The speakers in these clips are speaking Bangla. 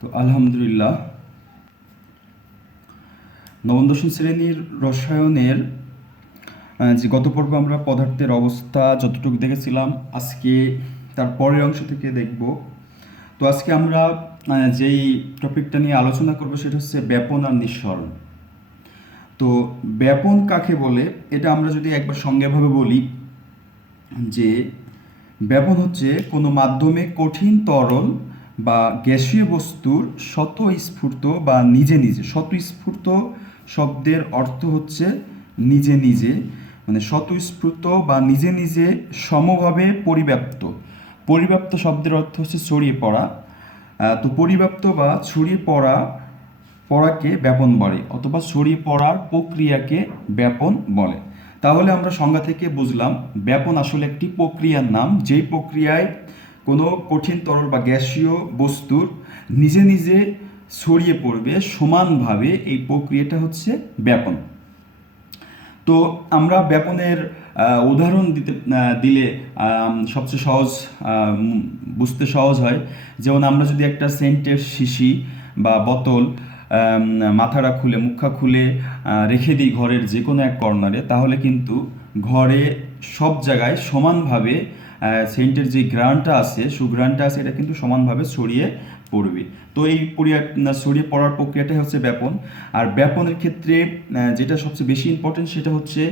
তো আলহামদুলিল্লাহ, নবম দশম শ্রেণীর রসায়নের যে গত পর্বে আমরা পদার্থের অবস্থা যতটুকু দেখেছিলাম, আজকে তার পরের অংশ থেকে দেখব। তো আজকে আমরা যেই টপিকটা নিয়ে আলোচনা করব সেটা হচ্ছে ব্যাপন আর নিঃসরণ। তো ব্যাপন কাকে বলে এটা আমরা যদি একবার সংজ্ঞাভাবে বলি, যে ব্যাপন হচ্ছে কোনো মাধ্যমে কঠিন তরল বা গ্যাসীয় বস্তুর স্বতঃস্ফূর্ত বা নিজে নিজে, স্বতঃস্ফূর্ত শব্দের অর্থ হচ্ছে নিজে নিজে, মানে স্বতঃস্ফূর্ত বা নিজে নিজে সমভাবে পরিব্যাপ্ত। পরিব্যাপ্ত শব্দের অর্থ হচ্ছে ছড়িয়ে পড়া। তো পরিব্যাপ্ত বা ছড়িয়ে পড়াকে ব্যাপন বলে, অথবা ছড়িয়ে পড়ার প্রক্রিয়াকে ব্যাপন বলে। তাহলে আমরা সংজ্ঞা থেকে বুঝলাম ব্যাপন আসলে একটি প্রক্রিয়ার নাম, যেই প্রক্রিয়ায় কোনো কঠিন তরল বা গ্যাসীয় বস্তুর নিজে নিজে ছড়িয়ে পড়বে সমানভাবে, এই প্রক্রিয়াটা হচ্ছে ব্যাপন। তো আমরা ব্যাপনের উদাহরণ দিলে সবচেয়ে সহজ, বুঝতে সহজ হয়। যেমন আমরা যদি একটা সেন্টের শিশি বা বোতল মাথাটা খুলে, মুখটা খুলে রেখে দিই ঘরের যে কোনো এক কর্নারে, তাহলে কিন্তু ঘরে সব জায়গায় সমানভাবে সেন্টের যে ঘ্রাণটা আছে, সুঘ্রাণটা আছে, এটা কিন্তু সমানভাবে ছড়িয়ে পড়বে। তো এই ছড়িয়ে পড়ার প্রক্রিয়াটাই হচ্ছে ব্যাপন। আর ব্যাপনের ক্ষেত্রে যেটা সবচেয়ে বেশি ইম্পর্টেন্ট সেটা হচ্ছে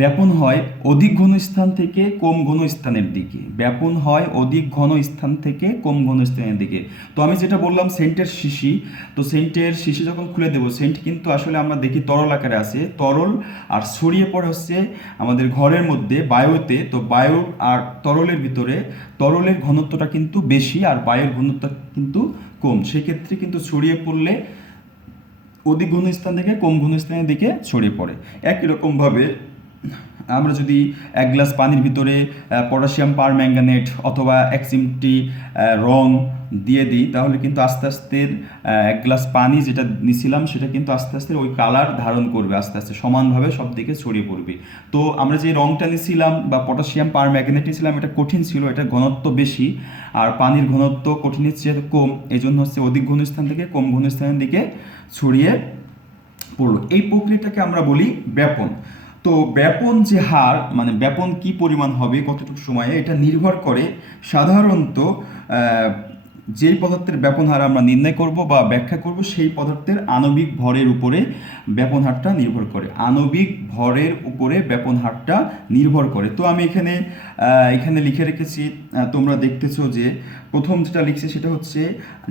ব্যাপন হয় অধিক ঘন স্থান থেকে কম ঘন স্থানের দিকে। ব্যাপন হয় অধিক ঘন স্থান থেকে কম ঘন স্থানের দিকে। তো আমি যেটা বললাম সেন্টের শিশি, তো সেন্টের শিশি যখন খুলে দেবো, সেন্ট কিন্তু আসলে আমরা দেখি তরল আকারে আছে, তরল আর ছড়িয়ে পড়ে হচ্ছে আমাদের ঘরের মধ্যে বায়ুতে। তো বায়ু আর তরলের ভিতরে তরলের ঘনত্বটা কিন্তু বেশি আর বায়ুর ঘনত্ব কিন্তু কম। সেক্ষেত্রে কিন্তু ছড়িয়ে পড়লে অধিক ঘন স্থান থেকে কম ঘন স্থানের দিকে ছড়িয়ে পড়ে। একই রকমভাবে আমরা যদি এক গ্লাস পানির ভিতরে পটাশিয়াম পারম্যাঙ্গানেট অথবা এক চিমটি রং দিয়ে দিই, তাহলে কিন্তু আস্তে আস্তে এক গ্লাস পানি যেটা নিছিলাম সেটা কিন্তু আস্তে আস্তে ওই কালার ধারণ করবে, আস্তে আস্তে সমানভাবে সব দিকে ছড়িয়ে পড়বে। তো আমরা যে রংটা নিছিলাম বা পটাশিয়াম পারম্যাঙ্গানেট নিছিলাম, এটা কঠিন ছিল, এটা ঘনত্ব বেশি, আর পানির ঘনত্ব কঠিনের চেয়ে কম, এই জন্য হচ্ছে অধিক ঘন স্থান থেকে কম ঘন স্থানের দিকে ছড়িয়ে পড়লো। এই প্রক্রিয়াটাকে আমরা বলি ব্যাপন। তো ব্যাপন যে হার, মানে ব্যাপন কি পরিমাণ হবে কতটুকু সময়ে, এটা নির্ভর করে সাধারণত যেই পদার্থের ব্যাপন হার আমরা নির্ণয় করব বা ব্যাখ্যা করব, সেই পদার্থের আণবিক ভরের উপরে ব্যাপন হারটা নির্ভর করে। আণবিক ভরের উপরে ব্যাপন হারটা নির্ভর করে। তো আমি এখানে লিখে রেখেছি, তোমরা দেখতেছো যে প্রথম যেটা লিখছে সেটা হচ্ছে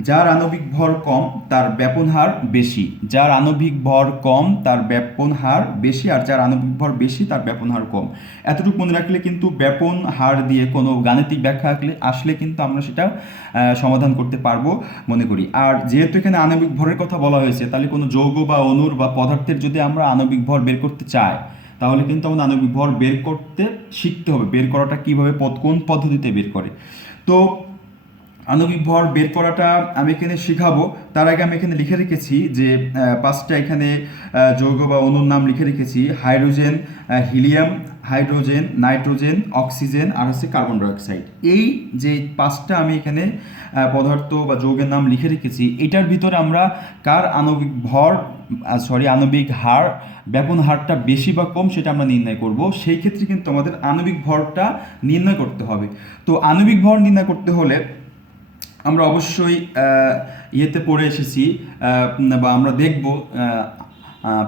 যার আণবিক ভর কম তার ব্যাপন হার বেশি। যার আণবিক ভর কম তার ব্যাপন হার বেশি, আর যার আণবিক ভর বেশি তার ব্যাপন হার কম। এতটুকু মনে রাখলে কিন্তু ব্যাপন হার দিয়ে কোনো গাণিতিক ব্যাখ্যা আসলে কিন্তু আমরা সেটা সমাধান করতে পারবো মনে করি। আর যেহেতু এখানে আণবিক ভরের কথা বলা হয়েছে, তাহলে কোনো যৌগ বা অণুর বা পদার্থের যদি আমরা আণবিক ভর বের করতে চাই, তাহলে কিন্তু আমাদের আণবিক ভর বের করতে শিখতে হবে। বের করাটা কীভাবে, কোন পদ্ধতিতে বের করে। তো আণবিক ভর বের করাটা আমি এখানে শেখাবো। তার আগে আমি এখানে লিখে রেখেছি যে পাঁচটা এখানে যৌগ বা অণুর নাম লিখে রেখেছি: hydrogen, helium, hydrogen, nitrogen, oxygen আর হচ্ছে কার্বন ডাইঅক্সাইড। এই যে পাঁচটা আমি এখানে পদার্থ বা যৌগের নাম লিখে রেখেছি, এটার ভিতরে আমরা কার আণবিক হার, ব্যাপন হারটা বেশি বা কম সেটা আমরা নির্ণয় করব। সেই ক্ষেত্রে কিন্তু আমাদের আণবিক ভরটা নির্ণয় করতে হবে। তো আণবিক ভর নির্ণয় করতে হলে আমরা অবশ্যই ইয়েতে পড়ে এসেছি, বা আমরা দেখব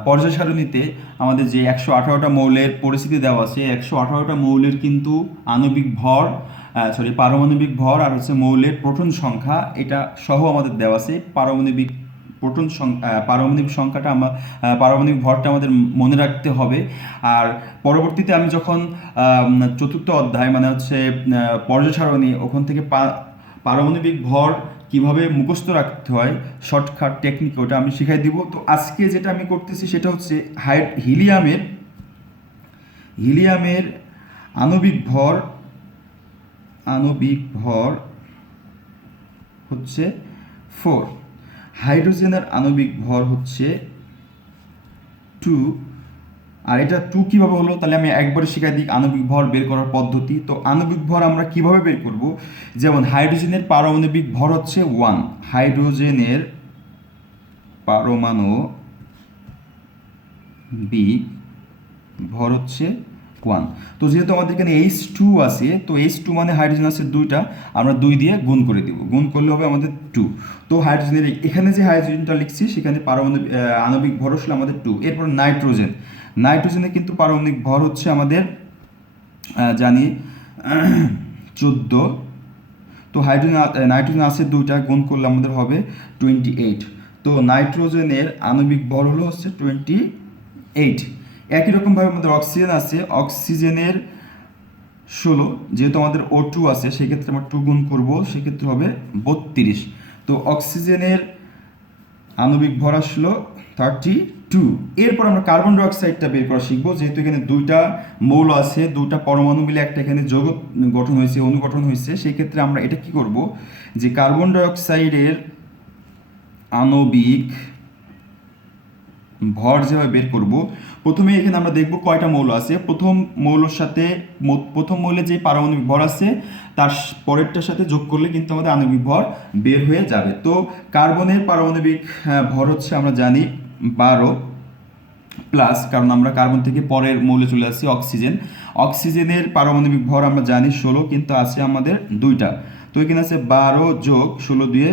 পর্যায় সারণীতে আমাদের যে 118টা মৌলের পরিস্থিতি দেওয়া আছে, 118টা মৌলের কিন্তু আণবিক ভর, পারমাণবিক ভর আর হচ্ছে মৌলের প্রোটন সংখ্যা, এটা সহ আমাদের দেওয়া আছে। পারমাণবিক সংখ্যাটা পারমাণবিক ভরটা আমাদের মনে রাখতে হবে। আর পরবর্তীতে আমি যখন চতুর্থ অধ্যায়, মানে হচ্ছে পর্যায় সারণী, ওখান থেকে পারমাণবিক ভর কিভাবে মুখস্থ রাখতে হয়, শর্টকাট টেকনিক, ওটা আমি শিখাই দিব। তো আজকে যেটা আমি করতেছি সেটা হচ্ছে হিলিয়ামের আণবিক ভর হচ্ছে 4, হাইড্রোজেনের আণবিক ভর হচ্ছে 2, আর এটা 2 কীভাবে হলো, তাহলে আমি একবারে শিখাই দিই আণবিক ভর বের করার পদ্ধতি। তো আণবিক ভর আমরা কিভাবে বের করব, যেমন হাইড্রোজেনের পারমাণবিক ভর হচ্ছে 1, হাইড্রোজেনের পারমাণবিক ভর হচ্ছে 1। তো যেহেতু আমাদের এখানে H2 আছে, তো H2 মানে হাইড্রোজেন আছে 2টা, আমরা 2 দিয়ে গুণ করে দেব, গুণ করলে হবে আমাদের 2। তো হাইড্রোজেনের এখানে যে হাইড্রোজেনটা লিখছি সেখানে পারমাণবিক আণবিক ভর আসলে আমাদের 2। এরপর নাইট্রোজেনের কিন্তু পারমাণবিক ভর হচ্ছে আমাদের জানি 14। তো নাইট্রোজেন আছে 2টা, গুণ করলে আমাদের হবে 28। তো নাইট্রোজেনের আণবিক ভর হলো হচ্ছে 28। একই রকমভাবে আমাদের অক্সিজেন আছে, অক্সিজেনের 16, যেহেতু আমাদের O2 আছে সেক্ষেত্রে আমরা 2 গুণ করব, সেক্ষেত্রে হবে 32। তো অক্সিজেনের আণবিক ভর আসলো 32। এরপর আমরা কার্বন ডাই অক্সাইডটা বের করা শিখবো, যেহেতু এখানে 2টা মৌল আছে, 2টা পরমাণু মিলে একটা এখানে যৌগ গঠন হয়েছে, অনুগঠন হয়েছে, সেই ক্ষেত্রে আমরা এটা কি করব, যে কার্বন ডাই অক্সাইডের আণবিক ভর যেভাবে বের করব, প্রথমে এখানে আমরা দেখব কয়টা মৌল আছে। প্রথম মৌলের যে পারমাণবিক ভর আছে তার পরেরটার সাথে যোগ করলে কিন্তু আমাদের আণবিক ভর বের হয়ে যাবে। তো কার্বনের পারমাণবিক ভর হচ্ছে আমরা জানি 12 প্লাস, কারণ আমরা কার্বন থেকে পরের মৌলে চলে আসছি অক্সিজেনের পারমাণবিক ভর আমরা জানি 16, কিন্তু আছে আমাদের 2টা। তো এখানে আছে 12 যোগ 16 দিয়ে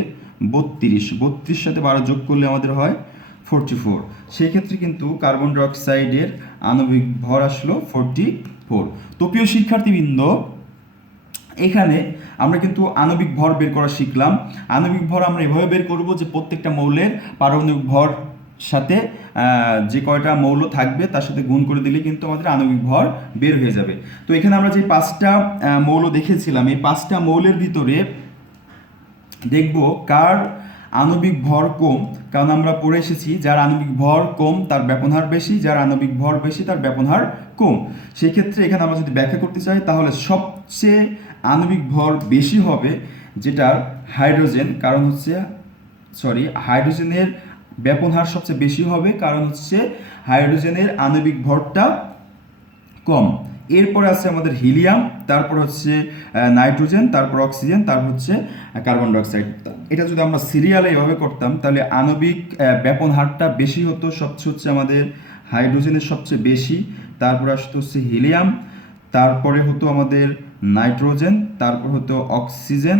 32 সাথে 12 যোগ করলে আমাদের হয় 44। সেই ক্ষেত্রে কিন্তু কার্বন ডাই অক্সাইডের আণবিক ভর আসলো 44। তো প্রিয় শিক্ষার্থীবৃন্দ, এখানে আমরা কিন্তু আণবিক ভর বের করা শিখলাম। আণবিক ভর আমরা এভাবে বের করব যে প্রত্যেকটা মৌলের পারমাণবিক ভর সাথে যে কয়টা মৌল থাকবে তার সাথে গুণ করে দিলে কিন্তু আমাদের আণবিক ভর বের হয়ে যাবে। তো এখানে আমরা যে 5টা মৌল দেখেছিলাম, এই 5টা মৌলের ভিতরে দেখব কার আণবিক ভর কম, কারণ আমরা পড়ে এসেছি যার আণবিক ভর কম তার ব্যাপনহার বেশি, যার আণবিক ভর বেশি তার ব্যাপনহার কম। সেই ক্ষেত্রে এখানে আমরা যদি ব্যাখ্যা করতে চাই তাহলে সবচেয়ে আণবিক ভর বেশি হবে যেটার হাইড্রোজেন, কারণ হচ্ছে হাইড্রোজেনের ব্যাপনহার সবচেয়ে বেশি হবে, কারণ হচ্ছে হাইড্রোজেনের আণবিক ভরটা কম। এরপরে আছে আমাদের হিলিয়াম, তারপর হচ্ছে নাইট্রোজেন, তারপর অক্সিজেন, তারপর হচ্ছে কার্বন ডাইঅক্সাইড। এটা যদি আমরা সিরিয়ালে এভাবে করতাম তাহলে আণবিক ব্যাপন হারটা বেশি হতো, সবচেয়ে হচ্ছে আমাদের হাইড্রোজেনের সবচেয়ে বেশি, তারপর আসতো হচ্ছে হিলিয়াম, তারপরে হতো আমাদের নাইট্রোজেন, তারপর হতো অক্সিজেন,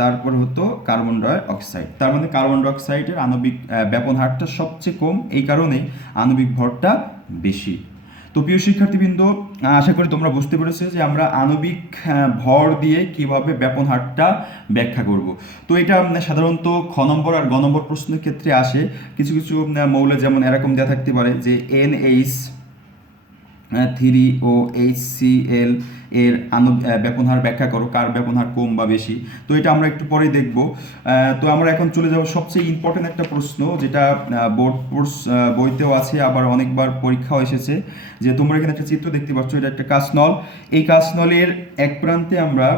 তারপর হতো কার্বন ডাই অক্সাইড। তার মানে কার্বন ডাই অক্সাইডের আণবিক ব্যাপন হারটা সবচেয়ে কম, এই কারণেই আণবিক ভরটা বেশি। তো প্রিয় শিক্ষার্থীবৃন্দ, আশা করি তোমরা বুঝতে পেরেছো যে আমরা আণবিক ভর দিয়ে কিভাবে ব্যাপন হারটা ব্যাখ্যা করব। তো এটা সাধারণত খ নম্বর আর গ নম্বর প্রশ্নের ক্ষেত্রে আসে। কিছু কিছু মৌলে যেমন এরকম দেওয়া থাকতে পারে যে NH3OHCl এর ব্যাপনহার ব্যাখ্যা করো, কার ব্যাপনহার কম বা বেশি। তো এটা আমরা একটু পরে দেখব। তো আমরা এখন চলে যাব সবচেয়ে ইম্পর্টেন্ট একটা প্রশ্ন, যেটা বোর্ড বইতেও আছে, আবার অনেকবার পরীক্ষাও এসেছে। যে তোমরা এখানে একটা চিত্র দেখতে পাচ্ছ, এটা একটা কাঁচনল। এই কাঁচনলের এক প্রান্তে আমরা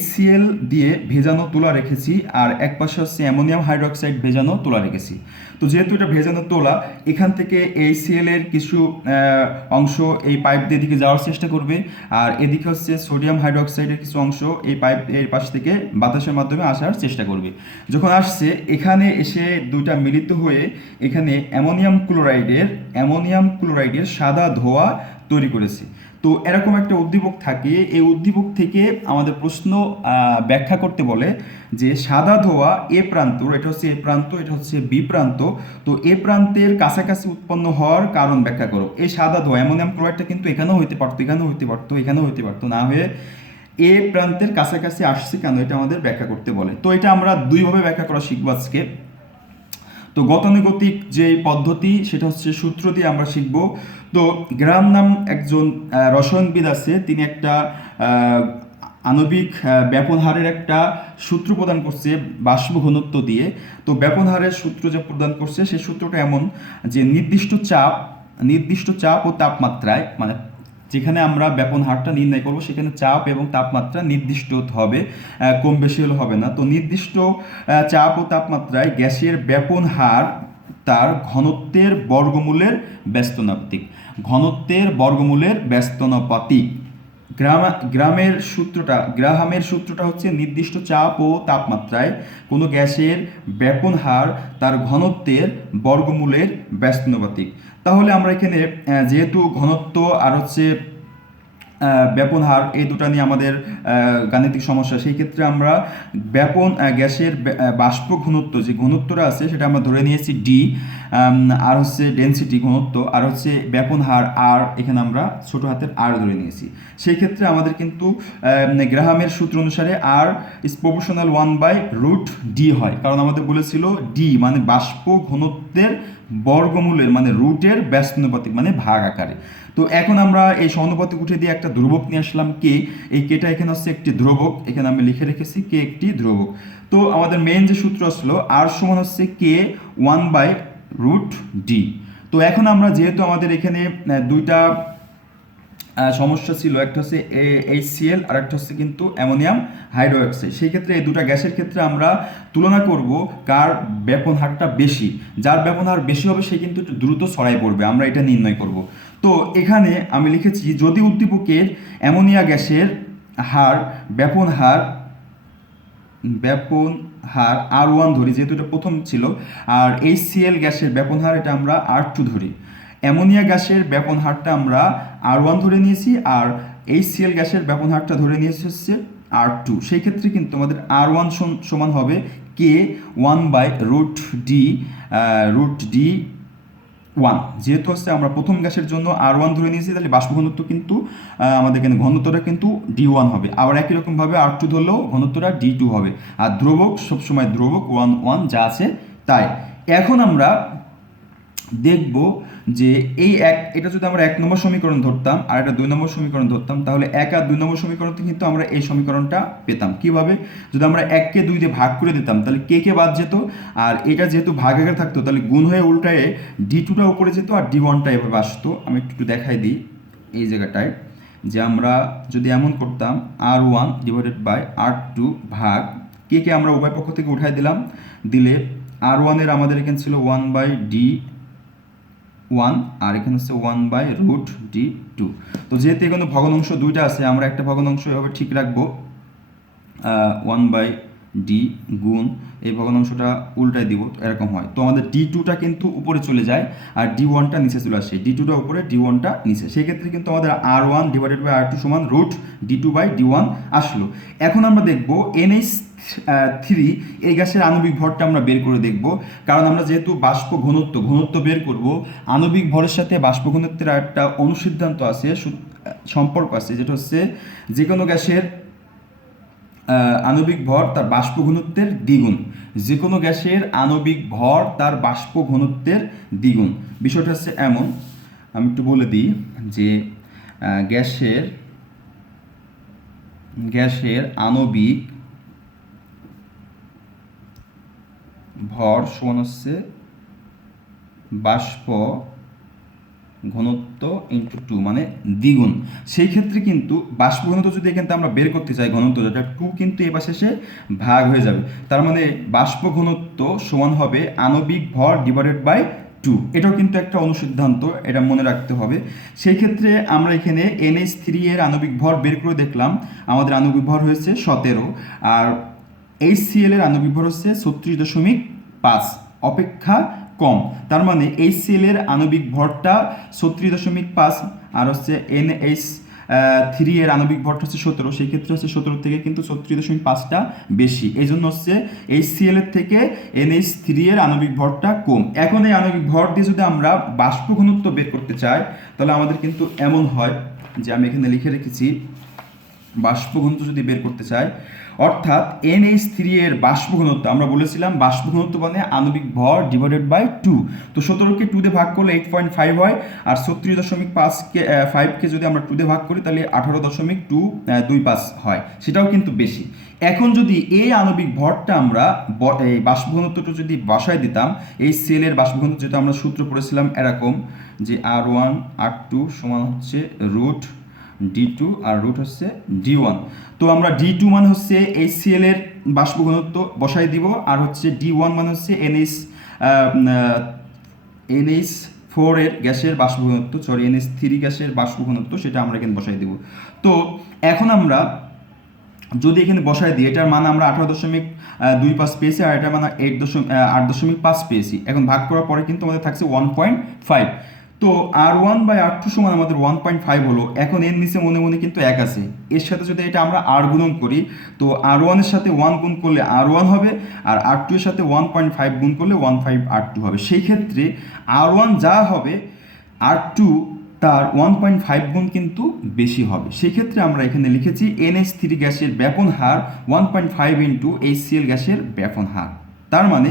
HCl দিয়ে ভেজানো তুলা রেখেছি, আর এক পাশে হচ্ছে অ্যামোনিয়াম হাইড্রোক্সাইড ভেজানো তুলা রেখেছি। তো যেহেতু এটা ভেজানো তোলা, এখান থেকে HCl এর কিছু অংশ এই পাইপ দিয়ে এদিকে যাওয়ার চেষ্টা করবে, আর এদিকে হচ্ছে সোডিয়াম হাইড্রোক্সাইডের কিছু অংশ এই পাইপ এর পাশ থেকে বাতাসের মাধ্যমে আসার চেষ্টা করবে। যখন আসছে এখানে এসে দুইটা মিলিত হয়ে এখানে অ্যামোনিয়াম ক্লোরাইডের সাদা ধোঁয়া তৈরি করেছে। তো এরকম একটা উদ্দীপক থাকে, এই উদ্দীপক থেকে আমাদের প্রশ্ন ব্যাখ্যা করতে বলে যে সাদা ধোঁয়া এ প্রান্ত, এটা হচ্ছে এ প্রান্ত, এটা হচ্ছে বি প্রান্ত, তো এ প্রান্তের কাছাকাছি উৎপন্ন হওয়ার কারণ ব্যাখ্যা করো। এই সাদা ধোঁয়া অ্যামোনিয়াম ক্লোরাইডটা কিন্তু এখানেও হইতে পারতো, এখানেও হইতে পারতো, এখানেও হইতে পারতো, না হয়ে এ প্রান্তের কাছাকাছি আসছে কেন, এটা আমাদের ব্যাখ্যা করতে বলে। তো এটা আমরা দুইভাবে ব্যাখ্যা করা শিখবো আজকে। তো গতানুগতিক যে পদ্ধতি সেটা হচ্ছে সূত্র দিয়ে আমরা শিখব। তো গ্রাম নাম একজন রসায়নবিদ আছে, তিনি একটা আণবিক ব্যাপন হারের একটা সূত্র প্রদান করছে বাষ্প ঘনত্ব দিয়ে। তো ব্যাপন হারের সূত্র যে প্রদান করছে সেই সূত্রটা এমন যে নির্দিষ্ট চাপ ও তাপমাত্রায়, মানে যেখানে আমরা ব্যাপন হারটা নির্ণয় করব সেখানে চাপ এবং তাপমাত্রা নির্দিষ্ট হতে হবে, কম বেশি হলে হবে না। তো নির্দিষ্ট চাপ ও তাপমাত্রায় গ্যাসের ব্যাপন হার তার ঘনত্বের বর্গমূলের ব্যস্তানুপাতিক। ঘনত্বের বর্গমূলের ব্যস্তানুপাতিক। গ্রাহামের সূত্রটা হচ্ছে নির্দিষ্ট চাপ ও তাপমাত্রায় কোনো গ্যাসের ব্যাপন হার তার ঘনত্বের বর্গমূলের ব্যস্তানুপাতিক। তাহলে আমরা এখানে যেহেতু ঘনত্ব আর হচ্ছে ব্যাপন হার এই দুটা নিয়ে আমাদের গাণিতিক সমস্যা, সেই ক্ষেত্রে আমরা গ্যাসের বাষ্প ঘনত্ব যে ঘনত্বটা আছে সেটা আমরা ধরে নিয়েছি ডি, আর হচ্ছে ডেনসিটি ঘনত্ব, আর হচ্ছে ব্যাপন হার আর, এখানে আমরা ছোট হাতের আর ধরে নিয়েছি। সেই ক্ষেত্রে আমাদের কিন্তু গ্রাহামের সূত্র অনুসারে আর ইজ প্রপোর্শনাল 1/√ডি হয়, কারণ আমাদের বলেছিল ডি মানে বাষ্প ঘনত্বের বর্গমূলের মানে রুটের ব্যস্তানুপাতিক মানে ভাগ আকারে। তো এখন আমরা এই সমানুপাতিক উঠে দিয়ে একটা ধ্রুবক নিয়ে আসলাম কে। এই কেটা এখানে হচ্ছে একটি ধ্রুবক, এখানে আমি লিখে রেখেছি কে একটি ধ্রুবক। তো আমাদের মেইন যে সূত্র আসলো আর সমান হচ্ছে কে 1/√ডি। তো এখন আমরা যেহেতু আমাদের এখানে দুইটা সমস্যা ছিল, একটা হচ্ছে HCl আর একটা হচ্ছে কিন্তু অ্যামোনিয়াম হাইড্রোক্সাইড, সেই ক্ষেত্রে এই দুটা গ্যাসের ক্ষেত্রে আমরা তুলনা করব কার ব্যাপন হারটা বেশি। যার ব্যাপন হার বেশি হবে সে কিন্তু একটু দ্রুত ছড়াই পড়বে, আমরা এটা নির্ণয় করব। তো এখানে আমি লিখেছি যদি উদ্দীপকের অ্যামোনিয়া গ্যাসের ব্যাপন হার R1 ধরি, যেহেতু এটা প্রথম ছিল, আর HCl গ্যাসের ব্যাপন হার এটা আমরা R2 ধরি। অ্যামোনিয়া গ্যাসের ব্যাপন হারটা আমরা R1 ধরে নিয়েছি, আর HCl গ্যাসের ব্যাপন হারটা ধরে নিয়েছি হচ্ছে R2। সেই ক্ষেত্রে কিন্তু আমাদের R1 সমান হবে কে 1/√ডি 1। যেহেতু হচ্ছে আমরা প্রথম গ্যাসের জন্য R1 ধরে নিয়েছি, তাহলে বাষ্প ঘনত্ব কিন্তু আমাদের এখানে ঘনত্বটা কিন্তু D1 হবে। আবার একই রকমভাবে R2 ধরলেও ঘনত্বটা D2 হবে। আর ধ্রুবক সবসময় ধ্রুবক 1 1 যা আছে তাই। এখন আমরা দেখব যে এটা যদি আমরা 1 নম্বর সমীকরণ ধরতাম আর এটা 2 নম্বর সমীকরণ ধরতাম, তাহলে 1 আর 2 নম্বর সমীকরণ থেকে কিন্তু আমরা এই সমীকরণটা পেতাম। কিভাবে? যদি আমরা 1 কে 2 দিয়ে ভাগ করে দিতাম তাহলে কে বাদ যেত, আর এটা যেহেতু ভাগ আকারে থাকতো তাহলে গুণ হয়ে উল্টায় D2টা উপরে যেত আর D1টা এভাবে আসতো। আমি একটু দেখাই দিই এই জায়গাটায়, যে আমরা যদি এমন করতাম R1/R2 ভাগ কে আমরা উভয় পক্ষ থেকে উঠাই দিলে R1 এর আমাদের এখানে ছিল 1/D1 আর এখানে হচ্ছে 1/√D2। তো যেহেতু এখানে ভগ্নাংশ দুইটা আছে, আমরা একটা ভগ্নাংশ এভাবে ঠিক রাখবো 1/D গুণ এই ভগ্নাংশটা উল্টাই দিব, এরকম হয়। তো আমাদের D2টা কিন্তু উপরে চলে যায় আর D1টা নিচে চলে আসে, D2টা উপরে D1টা নিচে। সেক্ষেত্রে কিন্তু আমাদের R1/R2 সমান √D2/D1 আসলো। এখন আমরা দেখব NH3 এই গ্যাসের আণবিক ভরটা আমরা বের করে দেখব, কারণ আমরা যেহেতু বাষ্প ঘনত্ব বের করব, আণবিক ভরের সাথে বাষ্প ঘনত্বের একটা অনুসিদ্ধান্ত আছে, সম্পর্ক আছে, যেটা হচ্ছে যে কোনো গ্যাসের আণবিক ভর তার বাষ্প ঘনত্বের দ্বিগুণ। যে কোনো গ্যাসের আণবিক ভর তার বাষ্প ঘনত্বের দ্বিগুণ। বিষয়টা হচ্ছে এমন, আমি একটু বলে দিই যে গ্যাসের আণবিক ভর সমান হচ্ছে বাষ্প ঘনত্ব ইন্টু 2 মানে দ্বিগুণ। সেই ক্ষেত্রে কিন্তু বাষ্প ঘনত্ব যদি এখানে আমরা বের করতে চাই ঘনত্ব যেটা 2 কিন্তু এ পাশে এসে ভাগ হয়ে যাবে, তার মানে বাষ্প ঘনত্ব সমান হবে আণবিক ভর /2। এটাও কিন্তু একটা অনুসিদ্ধান্ত, এটা মনে রাখতে হবে। সেই ক্ষেত্রে আমরা এখানে NH3 এর আণবিক ভর বের করে দেখলাম, আমাদের আণবিক ভর হয়েছে 17 আর HCl এর আণবিক ভর হচ্ছে 36.5 অপেক্ষা কম। তার মানে HCl এর আণবিক ভরটা 36.5 আর হচ্ছে NH3 এর আণবিক ভরটা হচ্ছে 17, সেই ক্ষেত্রে হচ্ছে 17 থেকে কিন্তু 36.5টা বেশি, এই জন্য হচ্ছে HCl এর থেকে NH3 এর আণবিক ভরটা কম। এখন এই আণবিক ভর দিয়ে যদি আমরা বাষ্প ঘনত্ব বের করতে চাই তাহলে আমাদের কিন্তু এমন হয়, যে আমি এখানে লিখে রেখেছি বাষ্প ঘনত্ব যদি বের করতে চাই, অর্থাৎ NH3 এর বাষ্প ঘনত্ব আমরা বলেছিলাম বাষ্প ঘনত্ব মানে আণবিক ভর /2। তো 17কে 2 দিয়ে ভাগ করলে 8.5 হয়, আর 36.5কে যদি আমরা 2 দিয়ে ভাগ করি তাহলে 18.225 হয়, সেটাও কিন্তু বেশি। এখন যদি এই আণবিক ভরটা আমরা এই বাষ্প ঘনত্বটা যদি বসায় দিতাম, এই সেলের বাষ্প ঘনত্ব যেটা আমরা সূত্র পড়েছিলাম এরকম, যে R1/R2 সমান হচ্ছে √D2 আর √ হচ্ছে D1। তো আমরা D2 মানে হচ্ছে HCl এর বাষ্প ঘনত্ব বসাই দিব, আর হচ্ছে D1 মানে হচ্ছে NH3 NH4 এর গ্যাসের বাষ্প ঘনত্ব, NH3 গ্যাসের বাষ্প ঘনত্ব, সেটা আমরা এখানে বসাই দেব। তো এখন আমরা যদি এখানে বসায় দিই, এটার মান আমরা 18.25 পেয়েছি, আর এটার মান 8.5 পেয়েছি। এখন ভাগ করার পরে কিন্তু আমাদের থাকছে 1.5। তো R1/R2 সমান আমাদের 1.5 হলো। এখন এর নিচে মনে মনে কিন্তু 1 আছে, এর সাথে যদি এটা আমরা R গুণন করি, তো R1 এর সাথে 1 গুণ করলে R1 হবে, আর R2 এর সাথে 1.5 গুণ করলে 1.5 R2 হবে। সেই ক্ষেত্রে R1 যা হবে, R2 তার 1.5 গুণ কিন্তু বেশি হবে। সেক্ষেত্রে আমরা এখানে লিখেছি NH3 গ্যাসের ব্যাপন হার 1.5 ইন্টু HCl গ্যাসের ব্যাপন হার। তার মানে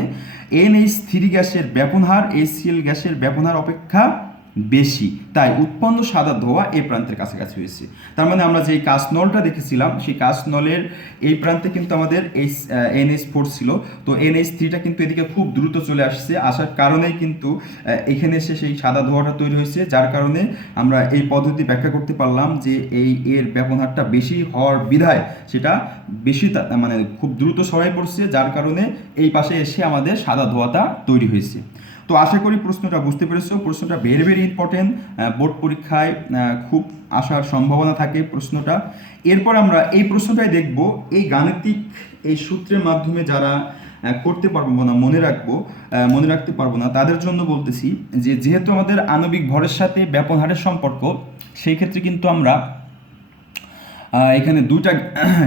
NH3 গ্যাসের ব্যাপন হার HCl গ্যাসের ব্যাপন হার অপেক্ষা বেশি, তাই উৎপন্ন সাদা ধোঁয়া এই প্রান্তের কাছাকাছি হয়েছে। তার মানে আমরা যে কাঁচ নলটা দেখেছিলাম, সেই কাঁচ নলের এই প্রান্তে কিন্তু আমাদের NH4 ছিল, তো NH3টা কিন্তু এদিকে খুব দ্রুত চলে আসছে, আসার কারণেই কিন্তু এখানে এসে সেই সাদা ধোঁয়াটা তৈরি হয়েছে, যার কারণে আমরা এই পদ্ধতি ব্যাখ্যা করতে পারলাম যে এর ব্যাপন হারটা বেশি হওয়ার বিধায় সেটা বেশি মানে খুব দ্রুত ছড়াই পড়ছে, যার কারণে এই পাশে এসে আমাদের সাদা ধোঁয়াটা তৈরি হয়েছে। তো আশা করি প্রশ্নটা বুঝতে পেরেছো। প্রশ্নটা ভেরি ভেরি ইম্পর্টেন্ট, বোর্ড পরীক্ষায় খুব আসার সম্ভাবনা থাকে প্রশ্নটা। এরপর আমরা এই প্রশ্নটাই দেখব, এই গাণিতিক এই সূত্রের মাধ্যমে যারা করতে পারবো না, মনে রাখতে পারবো না, তাদের জন্য বলতেছি যে যেহেতু আমাদের আণবিক ভরের সাথে ব্যাপন হারের সম্পর্ক, সেই ক্ষেত্রে কিন্তু আমরা এখানে দুটা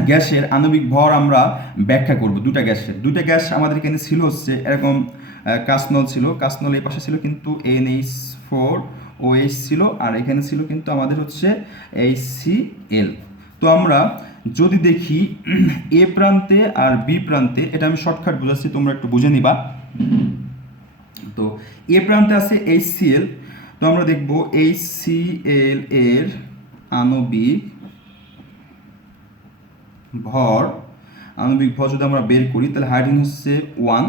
গ্যাসের আণবিক ভর আমরা ব্যাখ্যা করব। দুটা গ্যাস আমাদের এখানে ছিল হচ্ছে এরকম, কাঁচনল ছিল, কাঁচনল এই পাশে ছিল কিন্তু NH4OH ছিল, আর এখানে ছিল কিন্তু আমাদের হচ্ছে HCl। তো আমরা যদি দেখি এ প্রান্তে আর বি প্রান্তে, এটা আমি শর্টকাট বোঝাচ্ছি, তোমরা একটু বুঝে নিবা। তো এ প্রান্তে আছে HCl, তো আমরা দেখব HCl এর আণবিক ভর যদি আমরা বের করি, তাহলে হাইড্রোজেন হচ্ছে 1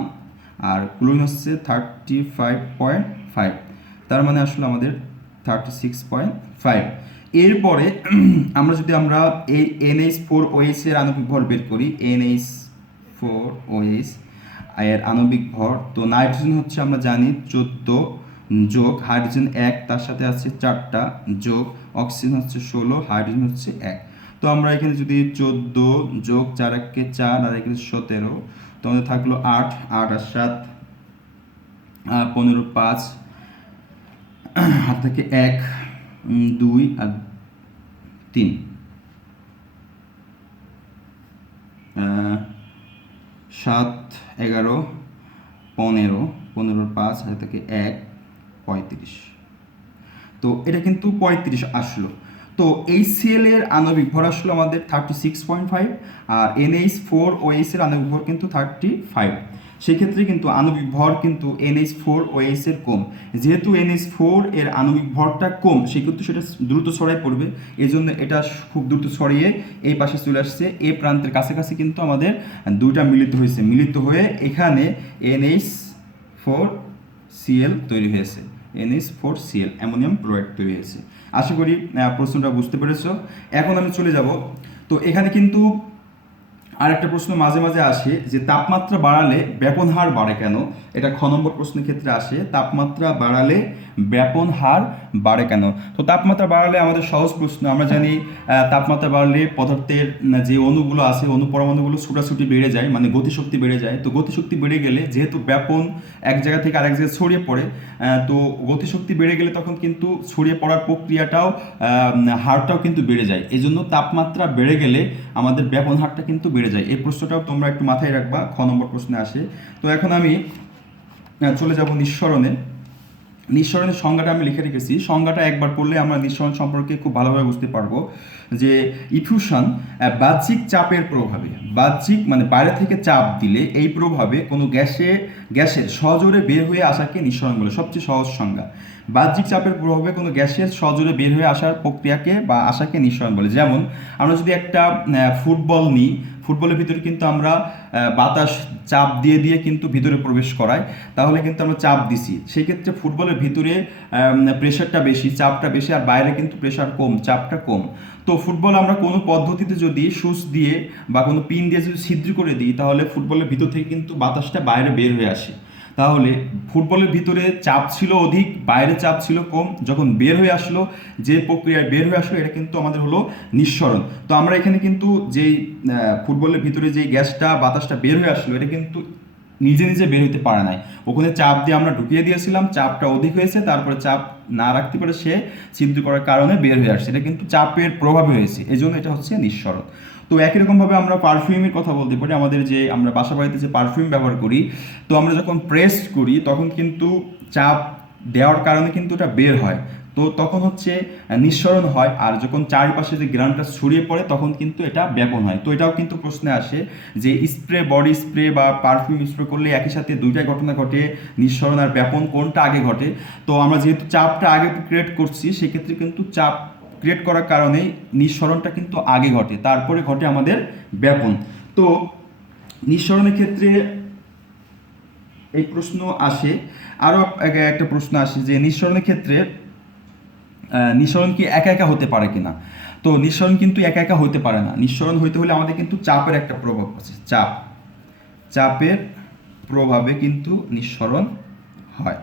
আর ক্লোরিন হচ্ছে 35.5, তার মানে আসলে আমাদের 36.5। এরপরে আমরা এই NH4OH এর আণবিক ভর বের করি, NH4OH এর আণবিক ভর, তো নাইট্রোজেন হচ্ছে আমরা জানি 14 যোগ হাইড্রোজেন 1, তার সাথে আছে 4টা যোগ অক্সিজেন হচ্ছে 16, হাইড্রোজেন হচ্ছে 1। তো আমরা এখানে যদি 14 যোগ 4 একে 4 আর এখানে 17, তো আমাদের থাকলো 8 আর 7 15 5 হাত থেকে 1 2 আর 3 7 11 15 15 5 হাত থেকে 1 35। তো এটা কিন্তু 35 আসলো। তো HCl এর আণবিক ভর আসলো আমাদের 36.5, আর NH4OH এর আণবিক ভর কিন্তু 35। সেক্ষেত্রে কিন্তু আণবিক ভর কিন্তু NH4OH এর কম। যেহেতু NH4 এর আণবিক ভরটা কম, সেক্ষেত্রে সেটা দ্রুত ছড়াই পড়বে, এই জন্য এটা খুব দ্রুত ছড়িয়ে এই পাশে চলে আসছে। এই প্রান্তের কাছাকাছি কিন্তু আমাদের দুইটা মিলিত হয়ে এখানে NH4Cl তৈরি হয়েছে, NH4Cl অ্যামোনিয়াম ক্লোরাইড তৈরি হয়েছে। আশা করি প্রশ্নটা বুঝতে পেরেছো। এখন আমি চলে যাব, তো এখানে কিন্তু আরেকটা প্রশ্ন মাঝে মাঝে আসে যে তাপমাত্রা বাড়ালে ব্যাপন হার বাড়ে কেন? এটা খ নম্বর প্রশ্নের ক্ষেত্রে আসে, তাপমাত্রা বাড়ালে ব্যাপন হার বাড়ে কেন? তো তাপমাত্রা বাড়ালে আমাদের সহজ প্রশ্ন, আমরা জানি তাপমাত্রা বাড়লে পদার্থের যে অণুগুলো আছে, অণু পরমাণুগুলো ছুটাছুটি বেড়ে যায়, মানে গতিশক্তি বেড়ে যায়। তো গতিশক্তি বেড়ে গেলে যেহেতু ব্যাপন এক জায়গা থেকে আরেক জায়গায় ছড়িয়ে পড়ে, তো গতিশক্তি বেড়ে গেলে তখন কিন্তু ছড়িয়ে পড়ার প্রক্রিয়াটাও হারটাও কিন্তু বেড়ে যায়। এই জন্য তাপমাত্রা বেড়ে গেলে আমাদের ব্যাপন হারটা কিন্তু বেড়ে যায়। এই প্রশ্নটাও তোমরা একটু মাথায় রাখবা, খ নম্বর প্রশ্নে আসে। তো এখন আমি চলে যাব নিঃসরণে। নিঃসরণের সংজ্ঞাটা আমি লিখে রেখেছি, সংজ্ঞাটা একবার পড়লে আমরা নিঃসরণ সম্পর্কে খুব ভালোভাবে বুঝতে পারবো যে ইফিউশন বাহ্যিক চাপের প্রভাবে, বাহ্যিক মানে বাইরে থেকে চাপ দিলে এই প্রভাবে কোনো গ্যাসের সজোরে বের হয়ে আসাকে নিঃসরণ বলে। সবচেয়ে সহজ সংজ্ঞা, বাহ্যিক চাপের প্রভাবে কোনো গ্যাসের সজোরে বের হয়ে আসার প্রক্রিয়াকে বা আসাকে নিঃসরণ বলে। যেমন আমরা যদি একটা ফুটবল নিই, ফুটবলের ভিতরে কিন্তু আমরা বাতাস চাপ দিয়ে দিয়ে কিন্তু ভিতরে প্রবেশ করাই, তাহলে কিন্তু আমরা চাপ দিছি, সেক্ষেত্রে ফুটবলের ভিতরে প্রেশারটা বেশি, চাপটা বেশি, আর বাইরে কিন্তু প্রেশার কম, চাপটা কম। তো ফুটবল আমরা কোনো পদ্ধতিতে যদি সুচ দিয়ে বা কোনো পিন দিয়ে যদি ছিদ্র করে দিই, তাহলে ফুটবলের ভিতর থেকে কিন্তু বাতাসটা বাইরে বের হয়ে আসে। তাহলে ফুটবলের ভিতরে চাপ ছিল অধিক, বাইরে চাপ ছিল কম, যখন বের হয়ে আসলো, যে প্রক্রিয়ায় বের হয়ে আসলো, এটা কিন্তু আমাদের হলো নিঃসরণ। তো আমরা এখানে কিন্তু যেই ফুটবলের ভিতরে যেই গ্যাসটা বাতাসটা বের হয়ে আসলো, এটা কিন্তু নিজে নিজে বের হইতে পারে নাই, ওখানে চাপ দিয়ে আমরা ঢুকিয়ে দিয়েছিলাম, চাপটা অধিক হয়েছে, তারপরে চাপ না রাখতে পারে সে ছিদ্র করার কারণে বের হয়ে আসছে, এটা কিন্তু চাপের প্রভাবে হয়েছে, এই জন্য এটা হচ্ছে নিঃসরণ। তো একই রকমভাবে আমরা পারফিউমের কথা বলতে পারি, আমাদের যে আমরা বাসা বাড়িতে যে পারফিউম ব্যবহার করি, তো আমরা যখন প্রেস করি তখন কিন্তু চাপ দেওয়ার কারণে কিন্তু এটা বের হয়, তো তখন হচ্ছে নিঃসরণ হয়। আর যখন চারিপাশে যে গ্রানটা ছড়িয়ে পড়ে তখন কিন্তু এটা ব্যাপন হয়। তো এটাও কিন্তু প্রশ্নে আসে যে স্প্রে, বডি স্প্রে বা পারফিউম স্প্রে করলে একই সাথে দুইটাই ঘটনা ঘটে, নিঃসরণ আর ব্যাপন কোনটা আগে ঘটে? তো আমরা যেহেতু চাপটা আগে ক্রিয়েট করছি, সেক্ষেত্রে কিন্তু চাপ ক্রিয়েট করার কারণেই নিঃসরণটা কিন্তু আগে ঘটে, তারপরে ঘটে আমাদের ব্যাপন। তো নিঃসরণের ক্ষেত্রে এই প্রশ্ন আসে, আরও একটা প্রশ্ন আসে যে নিঃসরণের ক্ষেত্রে নিঃসরণ কি একা একা হতে পারে কিনা? তো নিঃসরণ কিন্তু একা একা হতে পারে না, নিঃসরণ হইতে হলে আমাদের কিন্তু চাপের একটা প্রভাব আছে, চাপের প্রভাবে কিন্তু নিঃসরণ হয়,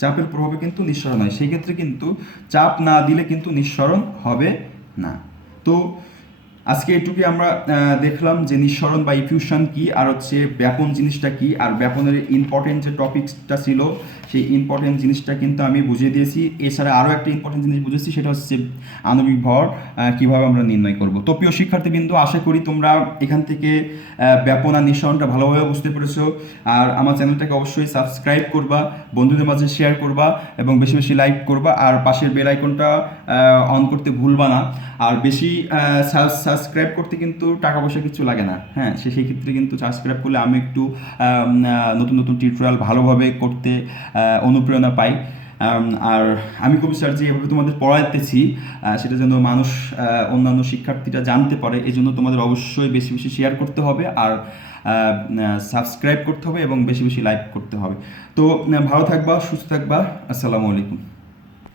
চাপের প্রভাবে কিন্তু নিঃসরণ হয়, সেই ক্ষেত্রে কিন্তু চাপ না দিলে কিন্তু নিঃসরণ হবে না। তো আজকে এটুকুই আমরা দেখলাম যে নিঃসরণ বা ইফিউশন কি, আর হচ্ছে ব্যাপন জিনিসটা কি, আর ব্যাপনের ইম্পর্টেন্ট যে টপিকসটা ছিল সেই ইম্পর্টেন্ট জিনিসটা কিন্তু আমি বুঝিয়ে দিয়েছি। এছাড়া আরও একটা ইম্পর্টেন্ট জিনিস বুঝেছি, সেটা হচ্ছে আণবিক ভর কীভাবে আমরা নির্ণয় করব। তো প্রিয় শিক্ষার্থীবৃন্দ, আশা করি তোমরা এখান থেকে ব্যাপন আর নিঃসরণটা ভালোভাবে বুঝতে পেরেছো। আর আমার চ্যানেলটাকে অবশ্যই সাবস্ক্রাইব করবা, বন্ধুদের মাঝে শেয়ার করবা এবং বেশি বেশি লাইক করবা, আর পাশের বেল আইকনটা অন করতে ভুলবা না। আর বেশি সাবস্ক্রাইব করতে কিন্তু টাকা পয়সা কিছু লাগে না, হ্যাঁ, সেই ক্ষেত্রে কিন্তু সাবস্ক্রাইব করলে আমি একটু নতুন নতুন টিউটোরিয়াল ভালোভাবে করতে অনুপ্রেরণা পাই। আর আমি কবি স্যার যে এভাবে তোমাদের পড়াইতেছি, সেটা যেন মানুষ, অন্যান্য শিক্ষার্থীরা জানতে পারে, এই জন্য তোমাদের অবশ্যই বেশি বেশি শেয়ার করতে হবে, আর সাবস্ক্রাইব করতে হবে এবং বেশি বেশি লাইক করতে হবে। তো ভালো থাকবা, সুস্থ থাকবা, আসসালামু আলাইকুম।